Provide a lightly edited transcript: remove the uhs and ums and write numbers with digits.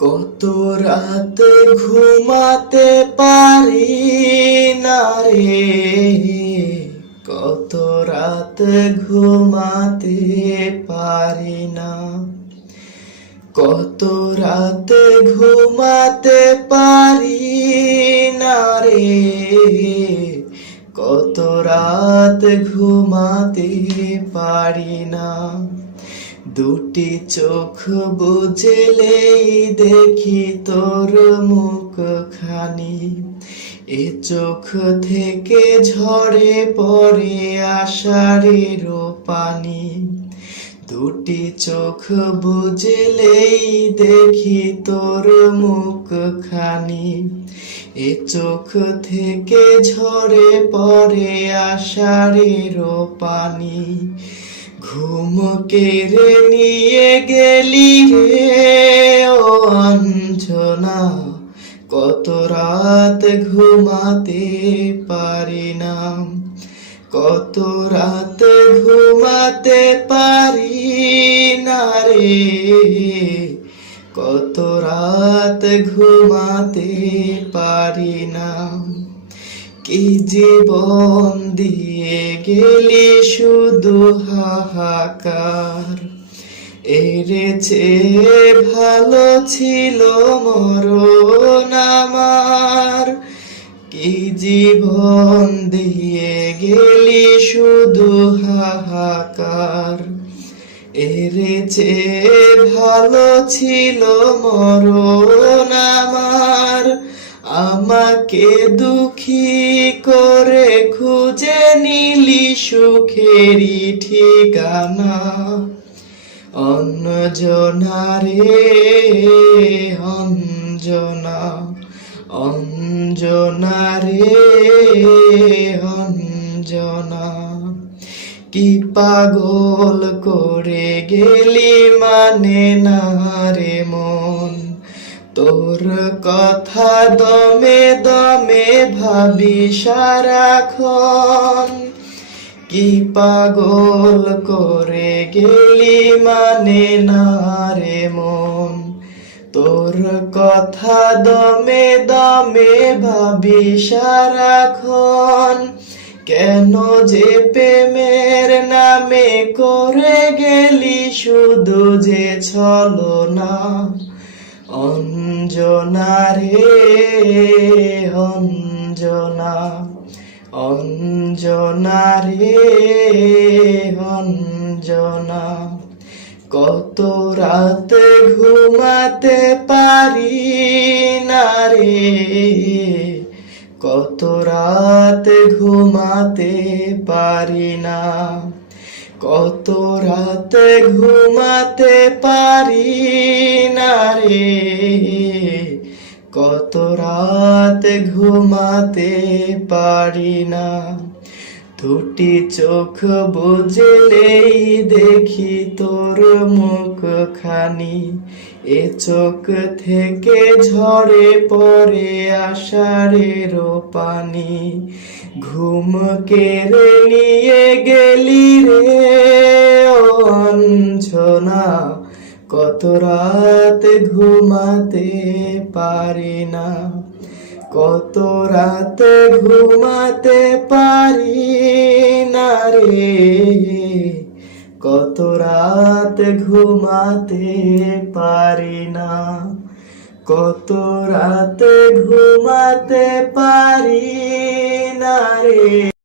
কত রাতে ঘুমাতে পারি না রে, কত রাত ঘুমাতে পারি না, কত রাতে ঘুমাতে পারি না রে, কত রাত ঘুমাতে পারি না। দুটি চোখ বুঝলেই দেখি তোর মুখখানি, এ চোখ থেকে ঝরে পড়ে আষাঢ়ের পানি। দুটি চোখ বুঝলেই দেখি তোর মুখখানি, এ চোখ থেকে ঝরে পড়ে আষাঢ়ের পানি। ঘুম কেড়ে নিয়ে গেলি রে ও অঞ্জনা, কত রাত ঘুমাতে পারি না, কত রাত ঘুমাতে পারি না রে, কত রাত ঘুমাতে পারি না। কি জীবন দিয়ে গেলি শুধু হাহাকার, এরে চেয়ে ভালো ছিল মরণ আমার। কি জীবন দিয়ে গেলি শুধু হাহাকার, এরে চেয়ে ভালো ছিল মরণ আমার। আমাকে দুঃখী করে খুঁজে নিলি সুখেরই ঠিকানা, অঞ্জনা রে অঞ্জনা, অঞ্জনা রে অঞ্জনা। কি পাগল করে গেলি মানে না রে মন, তোর কথা দমে দমে ভাবি সারাক্ষণ। কি পাগল করে গেলি মানে না রে মন, তোর কথা দমে দমে ভাবি সারাক্ষণ। কেন যে প্রেমের নামে করে গেলি শুধু যে ছলনা, অঞ্জনা রে অঞ্জনা, অঞ্জনা রে অঞ্জনা। কত রাত ঘুমাতে পারি না রে, কত রাত ঘুমাতে পারি না, কত রাত ঘুমাতে পারি না রে, কত রাত ঘুমাতে পারি না। দুটি চোখ বুঝলেই দেখি তোর মুখখানি, এ চোখ থেকে ঝরে পড়ে আষাঢ়ের পানি। ঘুম কেড়ে নিয়ে গেলি রে ও অঞ্জনা, কত রাত ঘুমাতে পারি না, কত রাত ঘুমাতে পারি না রে, কত রাত ঘুমাতে পারি না, কত রাত ঘুমাতে পারি না রে।